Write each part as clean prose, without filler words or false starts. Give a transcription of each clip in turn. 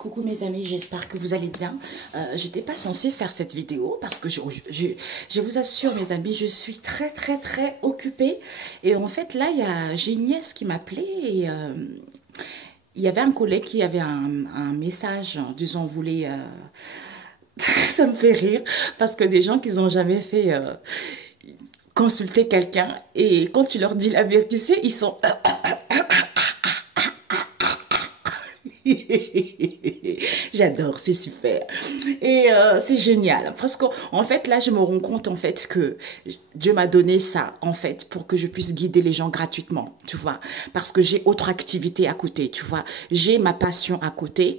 Coucou mes amis, j'espère que vous allez bien. J'étais pas censée faire cette vidéo parce que je vous assure mes amis, je suis très occupée. Et en fait là, j'ai une nièce qui m'appelait et il y avait un collègue qui avait un message en disant voulait... ça me fait rire parce que des gens qui n'ont jamais fait consulter quelqu'un et quand tu leur dis la vérité, tu sais, ils sont... J'adore, c'est super. Et c'est génial. Parce qu'en fait, là, je me rends compte, en fait, que Dieu m'a donné ça, en fait, pour que je puisse guider les gens gratuitement, tu vois. Parce que j'ai autre activité à côté, tu vois. J'ai ma passion à côté,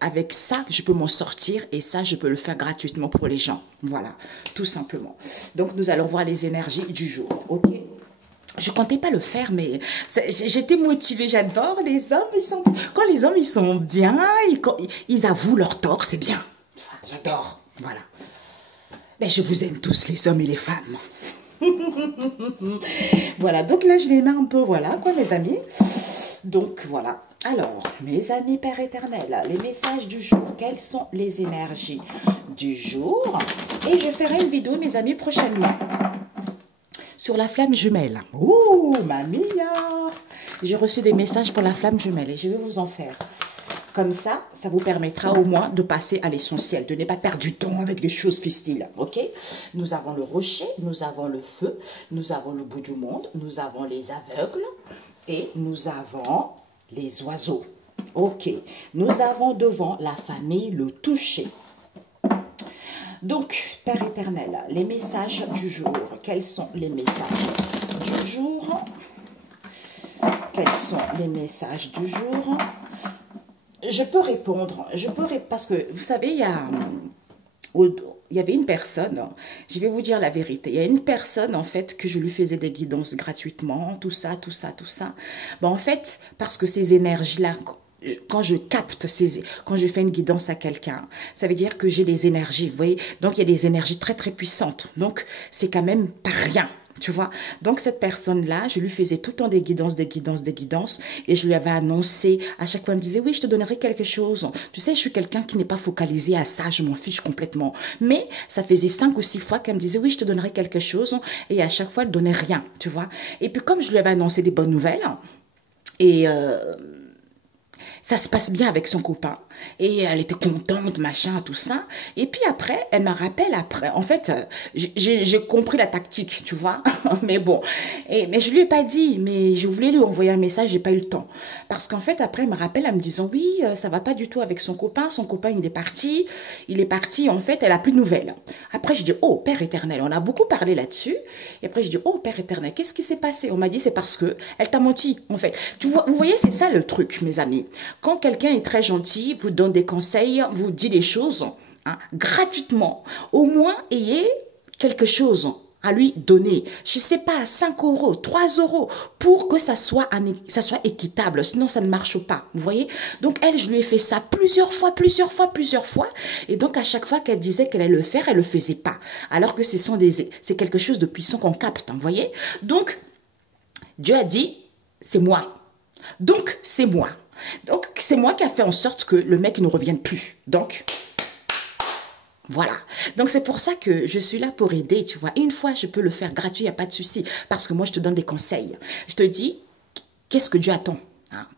avec ça, je peux m'en sortir et ça, je peux le faire gratuitement pour les gens. Voilà, tout simplement. Donc, nous allons voir les énergies du jour, ok? Je comptais pas le faire, mais j'étais motivée. J'adore les hommes. Quand les hommes ils sont bien, ils avouent leur tort, c'est bien. J'adore. Voilà. Mais je vous aime tous, les hommes et les femmes. Voilà. Donc là, je les mets un peu. Voilà, quoi, mes amis. Donc voilà. Alors, mes amis Père éternel, les messages du jour. Quelles sont les énergies du jour? Et je ferai une vidéo, mes amis, prochainement. Sur la flamme jumelle. Ouh, mamia! J'ai reçu des messages pour la flamme jumelle et je vais vous en faire. Comme ça vous permettra au moins de passer à l'essentiel, de ne pas perdre du temps avec des choses fustiles. Ok? Nous avons le rocher, nous avons le feu, nous avons le bout du monde, nous avons les aveugles et nous avons les oiseaux. Ok. Nous avons devant la famille le toucher. Donc, Père éternel, les messages du jour. Quels sont les messages du jour? Quels sont les messages du jour? Je peux répondre. Parce que, vous savez, il y avait une personne, je vais vous dire la vérité, il y a une personne, en fait, que je lui faisais des guidances gratuitement, tout ça. Bon, en fait, parce que ces énergies-là... Quand je capte, quand je fais une guidance à quelqu'un, ça veut dire que j'ai des énergies, vous voyez. Donc, il y a des énergies très puissantes. Donc, c'est quand même pas rien, tu vois. Donc, cette personne-là, je lui faisais tout le temps des guidances. Et je lui avais annoncé, à chaque fois, elle me disait, oui, je te donnerai quelque chose. Tu sais, je suis quelqu'un qui n'est pas focalisé à ça, je m'en fiche complètement. Mais ça faisait 5 ou 6 fois qu'elle me disait, oui, je te donnerai quelque chose. Et à chaque fois, elle ne donnait rien, tu vois. Et puis, comme je lui avais annoncé des bonnes nouvelles, et... ça se passe bien avec son copain. Et elle était contente, machin, tout ça. Et puis après, elle me rappelle après. En fait, j'ai compris la tactique, tu vois. Mais bon. Mais je lui ai pas dit. Mais je voulais lui envoyer un message, j'ai pas eu le temps. Parce qu'en fait, après, elle me rappelle en me disant, oui, ça va pas du tout avec son copain. Son copain, il est parti. En fait, elle a plus de nouvelles. Après, je dis, oh, Père éternel, on a beaucoup parlé là-dessus. Et après, je dis, oh, Père éternel, qu'est-ce qui s'est passé? On m'a dit, c'est parce que elle t'a menti, en fait. Vous voyez, c'est ça le truc, mes amis. Quand quelqu'un est très gentil, vous donne des conseils, vous dit des choses gratuitement, au moins ayez quelque chose à lui donner. Je ne sais pas, 5 €, 3 € pour que ça soit équitable. Sinon, ça ne marche pas. Vous voyez? Donc, elle, je lui ai fait ça plusieurs fois. Et donc, à chaque fois qu'elle disait qu'elle allait le faire, elle ne le faisait pas. Alors que c'est quelque chose de puissant qu'on capte. Vous voyez? Donc, Dieu a dit, c'est moi. Donc, c'est moi. Donc, c'est moi qui a fait en sorte que le mec ne revienne plus. Donc, voilà. Donc, c'est pour ça que je suis là pour aider, tu vois. Une fois, je peux le faire gratuit, il n'y a pas de souci. Parce que moi, je te donne des conseils. Je te dis, qu'est-ce que Dieu attend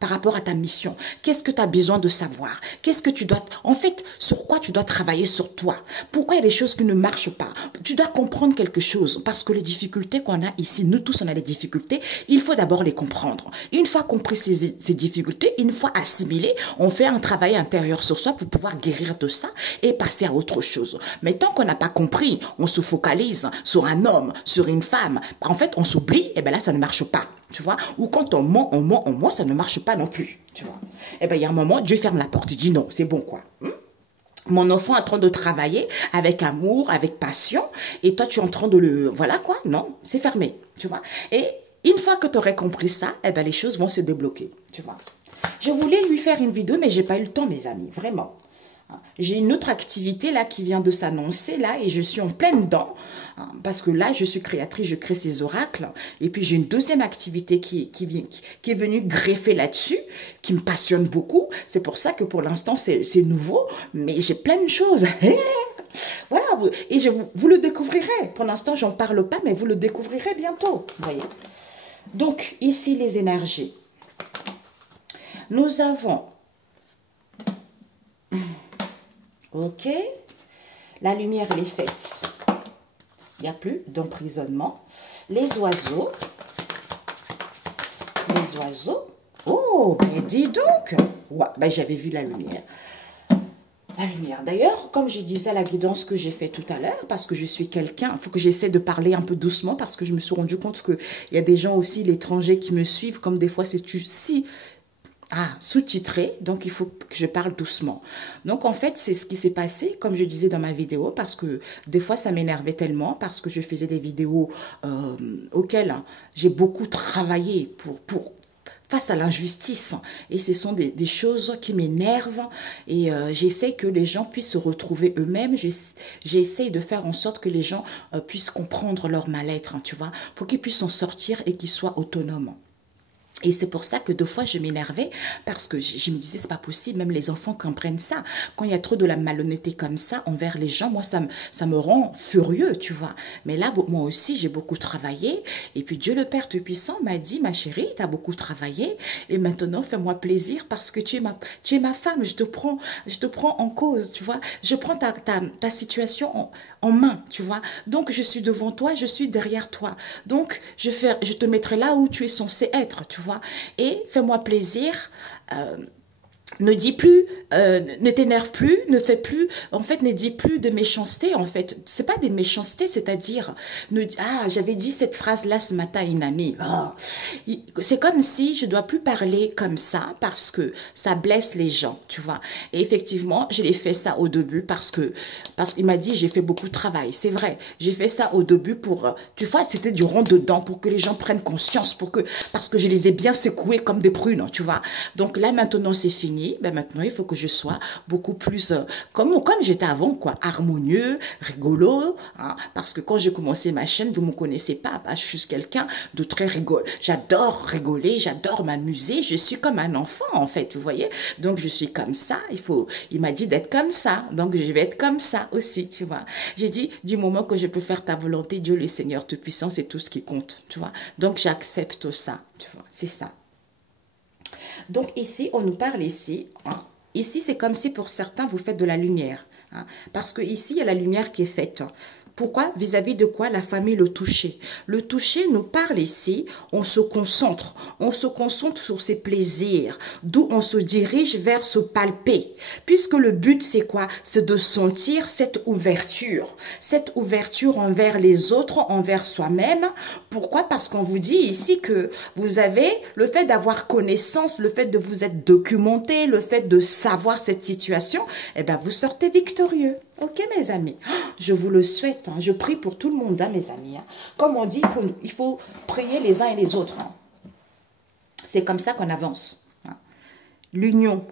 par rapport à ta mission? Qu'est-ce que tu as besoin de savoir? Qu'est-ce que tu dois... En fait, sur quoi tu dois travailler sur toi? Pourquoi il y a des choses qui ne marchent pas? Tu dois comprendre quelque chose. Parce que les difficultés qu'on a ici, nous tous, on a des difficultés. Il faut d'abord les comprendre. Une fois compris ces difficultés, une fois assimilées, on fait un travail intérieur sur soi pour pouvoir guérir de ça et passer à autre chose. Mais tant qu'on n'a pas compris, on se focalise sur un homme, sur une femme. En fait, on s'oublie, et bien là, ça ne marche pas. Tu vois? Ou quand on ment, ça ne marche pas non plus. Tu vois? Et bien, il y a un moment, Dieu ferme la porte. Il dit non, c'est bon, quoi. Mon enfant est en train de travailler avec amour, avec passion, et toi, tu es en train de le... Voilà, quoi. Non, c'est fermé. Tu vois? Et une fois que tu aurais compris ça, eh ben, les choses vont se débloquer. Tu vois? Je voulais lui faire une vidéo, mais j'ai pas eu le temps, mes amis. Vraiment. J'ai une autre activité là qui vient de s'annoncer là et je suis en pleine dedans parce que là je suis créatrice, je crée ces oracles et puis j'ai une deuxième activité qui est venue greffer là-dessus, qui me passionne beaucoup. C'est pour ça que pour l'instant c'est nouveau, mais j'ai plein de choses. Voilà, et vous le découvrirez. Pour l'instant j'en parle pas, mais vous le découvrirez bientôt. Vous voyez. Donc ici les énergies. Nous avons... Ok, la lumière, elle est faite. Il n'y a plus d'emprisonnement. Les oiseaux. Les oiseaux. Oh, ben dis donc. Ouais, ben j'avais vu la lumière. La lumière. D'ailleurs, comme je disais à la guidance que j'ai fait tout à l'heure, parce que je suis quelqu'un, il faut que j'essaie de parler un peu doucement, parce que je me suis rendu compte qu'il y a des gens aussi, l'étranger, qui me suivent, comme des fois, c'est si... sous-titré, donc il faut que je parle doucement. Donc en fait, c'est ce qui s'est passé, comme je disais dans ma vidéo, parce que des fois ça m'énervait tellement, parce que je faisais des vidéos auxquelles j'ai beaucoup travaillé face à l'injustice. Et ce sont des choses qui m'énervent et j'essaie que les gens puissent se retrouver eux-mêmes. J'essaie de faire en sorte que les gens puissent comprendre leur mal-être, hein, tu vois, pour qu'ils puissent en sortir et qu'ils soient autonomes. Et c'est pour ça que deux fois je m'énervais parce que je me disais c'est pas possible, même les enfants comprennent ça. Quand il y a trop de la malhonnêteté comme ça envers les gens, moi ça me rend furieux, tu vois. Mais là moi aussi j'ai beaucoup travaillé et puis Dieu le Père Tout-Puissant m'a dit ma chérie, tu as beaucoup travaillé et maintenant fais-moi plaisir parce que tu es ma femme, je te prends en cause, tu vois. Je prends ta situation en main, tu vois. Donc je suis devant toi, je suis derrière toi. Donc je te mettrai là où tu es censé être, tu vois. Et fais-moi plaisir, ne dis plus, ne t'énerve plus, ne fais plus, en fait, ne dis plus de méchanceté, en fait. C'est pas des méchancetés, c'est-à-dire, j'avais dit cette phrase-là ce matin à une amie. Oh. C'est comme si je dois plus parler comme ça parce que ça blesse les gens, tu vois. Et effectivement, je l'ai fait ça au début parce qu'il m'a dit, j'ai fait beaucoup de travail. C'est vrai, j'ai fait ça au début tu vois, c'était du rond-dedans pour que les gens prennent conscience, parce que je les ai bien secoués comme des prunes, tu vois. Donc là, maintenant, c'est fini. Ben maintenant, il faut que je sois beaucoup plus comme j'étais avant, quoi, harmonieux, rigolo, hein, parce que quand j'ai commencé ma chaîne, vous ne me connaissez pas, je suis quelqu'un de très rigolo. J'adore rigoler, j'adore m'amuser, je suis comme un enfant, en fait, vous voyez. Donc, je suis comme ça, il m'a dit d'être comme ça, donc je vais être comme ça aussi, tu vois. J'ai dit, du moment que je peux faire ta volonté, Dieu le Seigneur Tout-Puissant, c'est tout ce qui compte, tu vois. Donc, j'accepte ça, tu vois, c'est ça. Donc ici, on nous parle ici. Hein. Ici, c'est comme si pour certains, vous faites de la lumière. Hein, parce que ici, il y a la lumière qui est faite. Pourquoi? Vis-à-vis de quoi? La famille, le toucher. Le toucher nous parle ici, on se concentre sur ses plaisirs, d'où on se dirige vers se palper. Puisque le but, c'est quoi? C'est de sentir cette ouverture envers les autres, envers soi-même. Pourquoi? Parce qu'on vous dit ici que vous avez le fait d'avoir connaissance, le fait de vous être documenté, le fait de savoir cette situation, eh bien, vous sortez victorieux. Ok, mes amis, je vous le souhaite. Hein. Je prie pour tout le monde, hein, mes amis. Hein. Comme on dit, il faut prier les uns et les autres. Hein. C'est comme ça qu'on avance. Hein. L'union,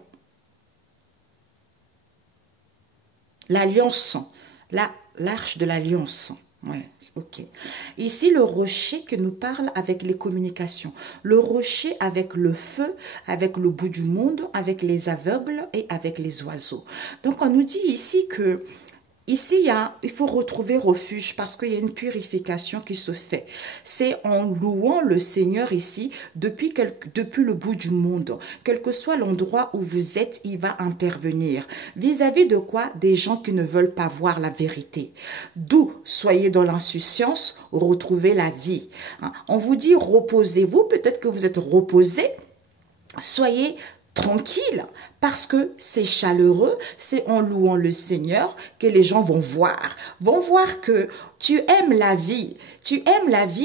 l'alliance, l'arche de l'alliance. Ouais, ok. Ici, le rocher que nous parle avec les communications. Le rocher avec le feu, avec le bout du monde, avec les aveugles et avec les oiseaux. Donc, on nous dit ici que ici, il faut retrouver refuge parce qu'il y a une purification qui se fait. C'est en louant le Seigneur ici depuis le bout du monde. Quel que soit l'endroit où vous êtes, il va intervenir. Vis-à-vis de quoi? Des gens qui ne veulent pas voir la vérité. D'où, soyez dans l'insouciance, retrouvez la vie. On vous dit reposez-vous, peut-être que vous êtes reposé. Soyez tranquille parce que c'est chaleureux, c'est en louant le Seigneur que les gens vont voir que tu aimes la vie,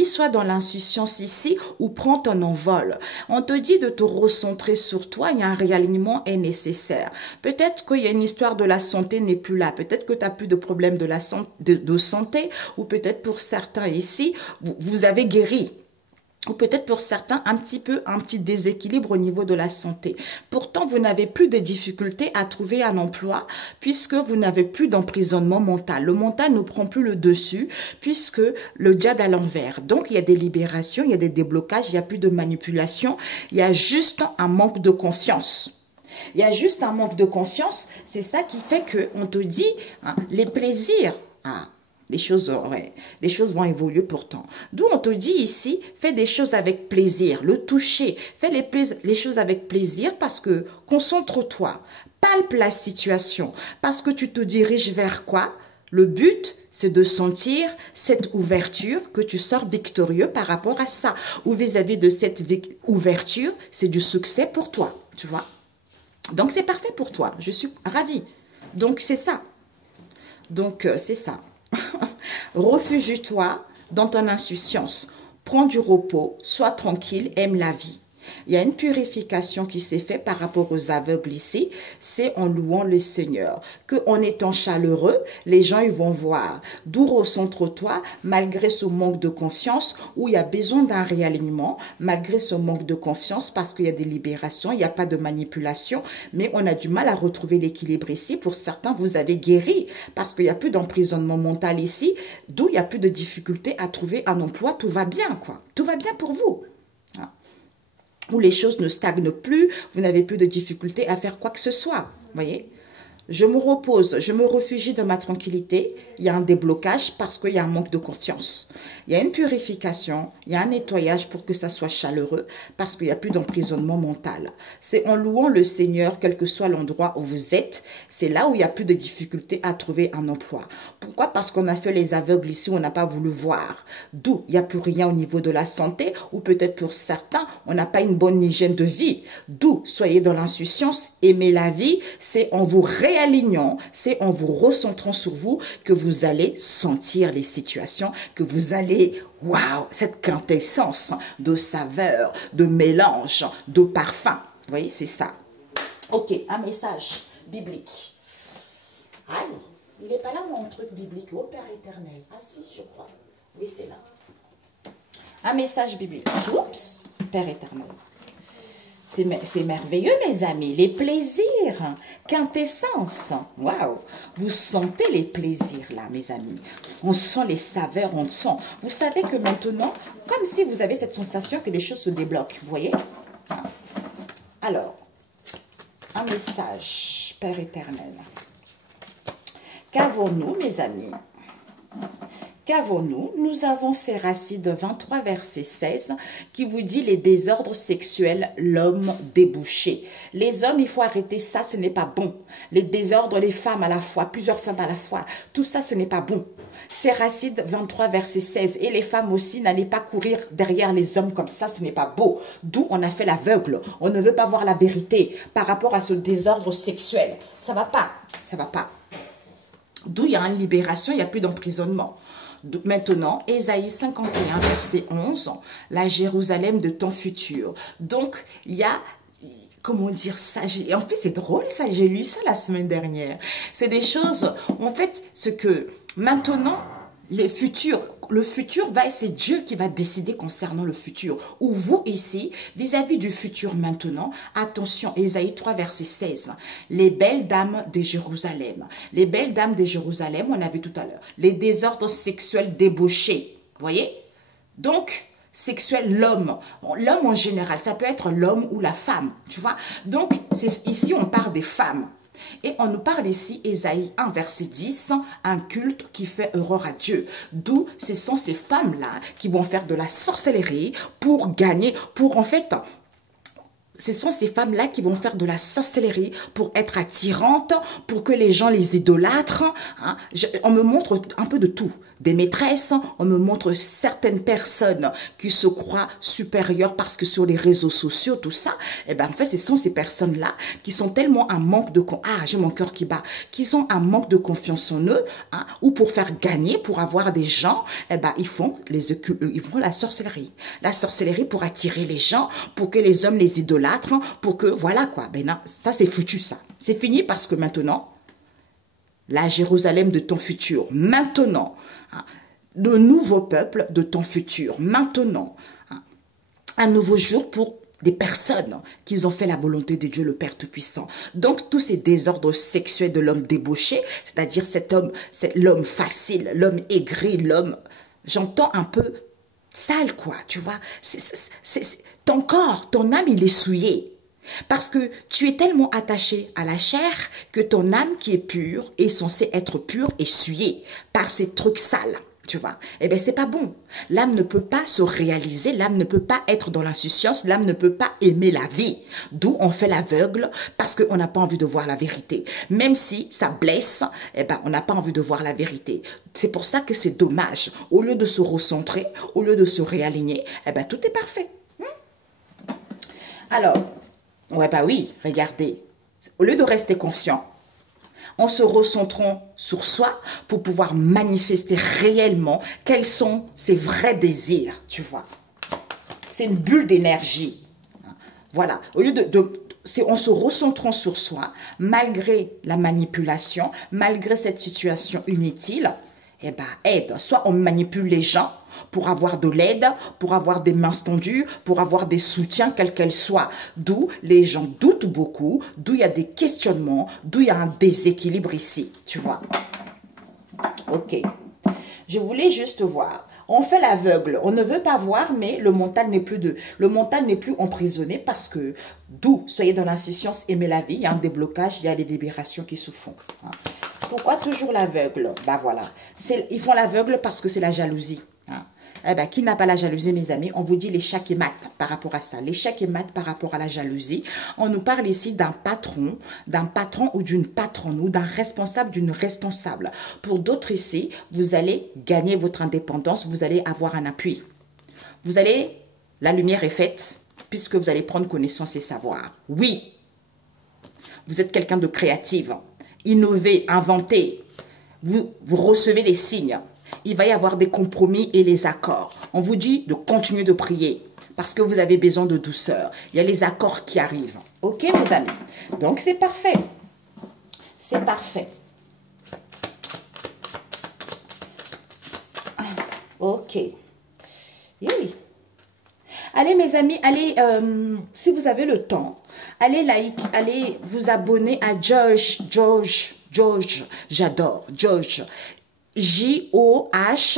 soit dans l'insouciance ici ou prends ton envol. On te dit de te recentrer sur toi, il y a un réalignement est nécessaire. Peut-être qu'il y a une histoire de la santé n'est plus là, peut-être que tu n'as plus de problème de santé ou peut-être pour certains ici, vous avez guéri. ou peut-être pour certains un petit déséquilibre au niveau de la santé. Pourtant, vous n'avez plus de difficultés à trouver un emploi puisque vous n'avez plus d'emprisonnement mental. Le mental ne prend plus le dessus puisque le diable à l'envers. Donc, il y a des libérations, il y a des déblocages, il n'y a plus de manipulation, il y a juste un manque de confiance. Il y a juste un manque de confiance, c'est ça qui fait qu'on te dit hein, les plaisirs. Les choses vont évoluer pourtant. D'où on te dit ici, fais des choses avec plaisir, le toucher, fais les choses avec plaisir parce que concentre-toi, palpe la situation, parce que tu te diriges vers quoi? Le but, c'est de sentir cette ouverture, que tu sors victorieux par rapport à ça. Ou vis-à-vis de cette ouverture, c'est du succès pour toi, tu vois. Donc, c'est parfait pour toi. Je suis ravie. Donc, c'est ça. Donc, c'est ça. Refugie-toi dans ton insouciance. Prends du repos, sois tranquille, aime la vie. Il y a une purification qui s'est faite par rapport aux aveugles ici, c'est en louant le Seigneur. Qu'en étant chaleureux, les gens ils vont voir. D'où recentre-toi, malgré ce manque de confiance, où il y a besoin d'un réalignement, malgré ce manque de confiance, parce qu'il y a des libérations, il n'y a pas de manipulation, mais on a du mal à retrouver l'équilibre ici. Pour certains, vous avez guéri, parce qu'il n'y a plus d'emprisonnement mental ici, d'où il n'y a plus de difficulté à trouver un emploi, tout va bien, quoi. Tout va bien pour vous. Où les choses ne stagnent plus, vous n'avez plus de difficulté à faire quoi que ce soit. Voyez? Je me repose, je me réfugie dans ma tranquillité. Il y a un déblocage parce qu'il y a un manque de confiance. Il y a une purification, il y a un nettoyage pour que ça soit chaleureux parce qu'il n'y a plus d'emprisonnement mental. C'est en louant le Seigneur, quel que soit l'endroit où vous êtes, c'est là où il n'y a plus de difficulté à trouver un emploi. Pourquoi? Parce qu'on a fait les aveugles ici, on n'a pas voulu voir. D'où il n'y a plus rien au niveau de la santé ou peut-être pour certains, on n'a pas une bonne hygiène de vie. D'où soyez dans l'insouciance, aimez la vie, c'est en vous réalignant, c'est en vous recentrant sur vous que vous allez sentir les situations, que vous allez, waouh, cette quintessence de saveur, de mélange, de parfum. Vous voyez, c'est ça. Ok, un message biblique. Aïe, il n'est pas là mon truc biblique. Oh Père éternel. Ah si, je crois. Oui, c'est là. Un message biblique. Oups, Père éternel. C'est merveilleux, mes amis. Les plaisirs, quintessence. Waouh! Vous sentez les plaisirs, là, mes amis. On sent les saveurs, on sent. Vous savez que maintenant, comme si vous avez cette sensation que les choses se débloquent. Vous voyez? Alors, un message, Père éternel. Qu'avons-nous, mes amis? Qu'avons-nous? Nous avons Séracide 23, verset 16, qui vous dit les désordres sexuels, l'homme débouché. Les hommes, il faut arrêter ça, ce n'est pas bon. Les désordres, les femmes à la fois, plusieurs femmes à la fois, tout ça, ce n'est pas bon. Séracide 23, verset 16. Et les femmes aussi, n'allez pas courir derrière les hommes comme ça, ce n'est pas beau. D'où on a fait l'aveugle. On ne veut pas voir la vérité par rapport à ce désordre sexuel. Ça va pas, ça va pas. D'où il y a une libération, il n'y a plus d'emprisonnement. Maintenant, Ésaïe 51, verset 11, la Jérusalem de temps futur. Donc, il y a, comment dire ça, en plus c'est drôle ça, j'ai lu ça la semaine dernière. C'est des choses, en fait, ce que maintenant, le futur va, c'est Dieu qui va décider concernant le futur. Ou vous ici, vis-à-vis du futur maintenant, attention, Ésaïe 3, verset 16. Les belles dames de Jérusalem. Les belles dames de Jérusalem, on a vu tout à l'heure. Les désordres sexuels débauchés. Vous voyez? Donc, sexuel, l'homme. L'homme en général, ça peut être l'homme ou la femme, tu vois? Donc, ici, on parle des femmes. Et on nous parle ici, Ésaïe 1, verset 10, un culte qui fait horreur à Dieu. D'où ce sont ces femmes-là qui vont faire de la sorcellerie pour gagner, pour en fait... Ce sont ces femmes-là qui vont faire de la sorcellerie pour être attirantes, pour que les gens les idolâtrent. Hein. On me montre un peu de tout. Des maîtresses, on me montre certaines personnes qui se croient supérieures parce que sur les réseaux sociaux, tout ça, eh ben, en fait, ce sont ces personnes-là qui sont tellement un manque de... Ah, j'ai mon cœur qui bat. Qui sont un manque de confiance en eux, hein, ou pour faire gagner, pour avoir des gens, eh ben, ils font la sorcellerie. La sorcellerie pour attirer les gens, pour que les hommes les idolâtrent, pour que, voilà quoi. Ben non, ça c'est foutu ça. C'est fini parce que maintenant, la Jérusalem de ton futur, maintenant, hein, le nouveau peuple de ton futur, maintenant, hein, un nouveau jour pour des personnes qui ont fait la volonté de Dieu le Père Tout-Puissant. Donc, tous ces désordres sexuels de l'homme débauché, c'est-à-dire cet homme, c'est l'homme facile, l'homme aigri, l'homme, j'entends un peu sale, quoi, tu vois. Ton corps, ton âme, il est souillé. Parce que tu es tellement attaché à la chair que ton âme qui est pure est censée être pure et souillée par ces trucs sales. Tu vois, eh bien, c'est pas bon. L'âme ne peut pas se réaliser, l'âme ne peut pas être dans l'insouciance, l'âme ne peut pas aimer la vie. D'où on fait l'aveugle parce qu'on n'a pas envie de voir la vérité. Même si ça blesse, eh ben, on n'a pas envie de voir la vérité. C'est pour ça que c'est dommage. Au lieu de se recentrer, au lieu de se réaligner, eh ben, tout est parfait. Alors, ouais, bah oui, regardez. Au lieu de rester confiant, en se recentrant sur soi pour pouvoir manifester réellement quels sont ses vrais désirs, tu vois. C'est une bulle d'énergie. Voilà. Au lieu c'est en se recentrant sur soi, malgré la manipulation, malgré cette situation inutile, eh ben, aide. Soit on manipule les gens pour avoir de l'aide, pour avoir des mains tendues, pour avoir des soutiens, quels qu'elles soient. D'où les gens doutent beaucoup, d'où il y a des questionnements, d'où il y a un déséquilibre ici, tu vois. Ok. Je voulais juste voir. On fait l'aveugle, on ne veut pas voir, mais le mental n'est plus emprisonné parce que, d'où, soyez dans l'insouciance, aimez la vie, il y a un déblocage, il y a des libérations qui se font. Pourquoi toujours l'aveugle? Bah voilà, ils font l'aveugle parce que c'est la jalousie. Eh ben, qui n'a pas la jalousie, mes amis? On vous dit l'échec et mat par rapport à ça. L'échec et mat par rapport à la jalousie. On nous parle ici d'un patron ou d'une patronne ou d'un responsable, d'une responsable. Pour d'autres ici, vous allez gagner votre indépendance, vous allez avoir un appui. La lumière est faite puisque vous allez prendre connaissance et savoir. Oui, vous êtes quelqu'un de créatif, innover, inventer. Vous recevez les signes. Il va y avoir des compromis et les accords. On vous dit de continuer de prier parce que vous avez besoin de douceur. Il y a les accords qui arrivent. Ok, mes amis? Donc, c'est parfait. C'est parfait. Ok. Oui. Allez, mes amis, allez, si vous avez le temps, allez vous abonner à George, j'adore, George. J-O-H-G-E.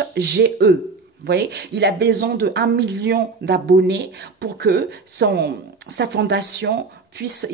Vous voyez, il a besoin de 1 million d'abonnés pour que sa fondation puisse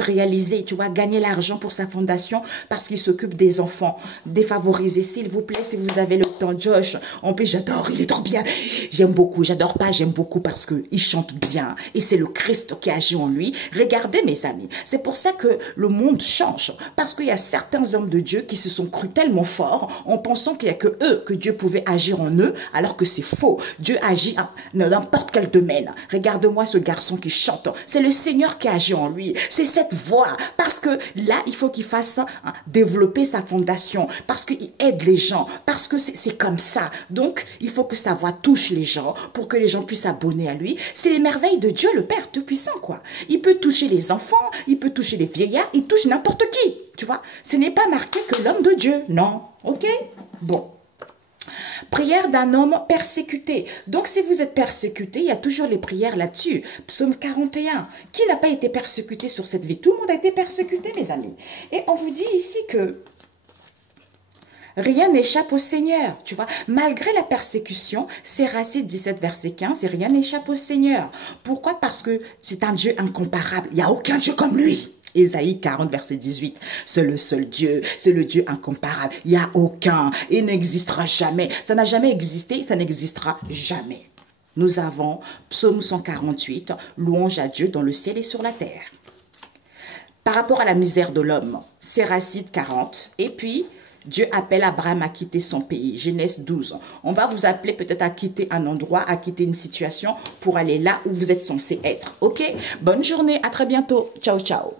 réaliser, tu vois, gagner l'argent pour sa fondation parce qu'il s'occupe des enfants défavorisés. S'il vous plaît, si vous avez le temps, Josh, en plus, j'adore, il est trop bien. J'aime beaucoup, j'adore pas, j'aime beaucoup parce qu'il chante bien et c'est le Christ qui agit en lui. Regardez, mes amis, c'est pour ça que le monde change parce qu'il y a certains hommes de Dieu qui se sont crus tellement forts en pensant qu'il n'y a que eux, que Dieu pouvait agir en eux, alors que c'est faux. Dieu agit dans n'importe quel domaine. Regarde-moi ce garçon qui chante. C'est le Seigneur qui agit en lui. C'est cette voix. Parce que là, il faut qu'il fasse développer sa fondation. Parce qu'il aide les gens. Parce que c'est comme ça. Donc, il faut que sa voix touche les gens pour que les gens puissent s'abonner à lui. C'est les merveilles de Dieu, le Père Tout-Puissant, quoi. Il peut toucher les enfants, il peut toucher les vieillards, il touche n'importe qui. Tu vois, ce n'est pas marqué que l'homme de Dieu. Non. Ok? Bon. Prière d'un homme persécuté. Donc, si vous êtes persécuté, il y a toujours les prières là-dessus. Psaume 41. Qui n'a pas été persécuté sur cette vie? Tout le monde a été persécuté, mes amis. Et on vous dit ici que rien n'échappe au Seigneur, tu vois. Malgré la persécution, Sirachide 17, verset 15, et rien n'échappe au Seigneur. Pourquoi? Parce que c'est un Dieu incomparable. Il n'y a aucun Dieu comme lui. Ésaïe 40, verset 18, c'est le seul Dieu, c'est le Dieu incomparable. Il n'y a aucun, il n'existera jamais. Ça n'a jamais existé, ça n'existera jamais. Nous avons Psaume 148, louange à Dieu dans le ciel et sur la terre. Par rapport à la misère de l'homme, Sirachide 40, et puis Dieu appelle Abraham à quitter son pays, Genèse 12. On va vous appeler peut-être à quitter un endroit, à quitter une situation pour aller là où vous êtes censé être. Ok? Bonne journée, à très bientôt. Ciao, ciao.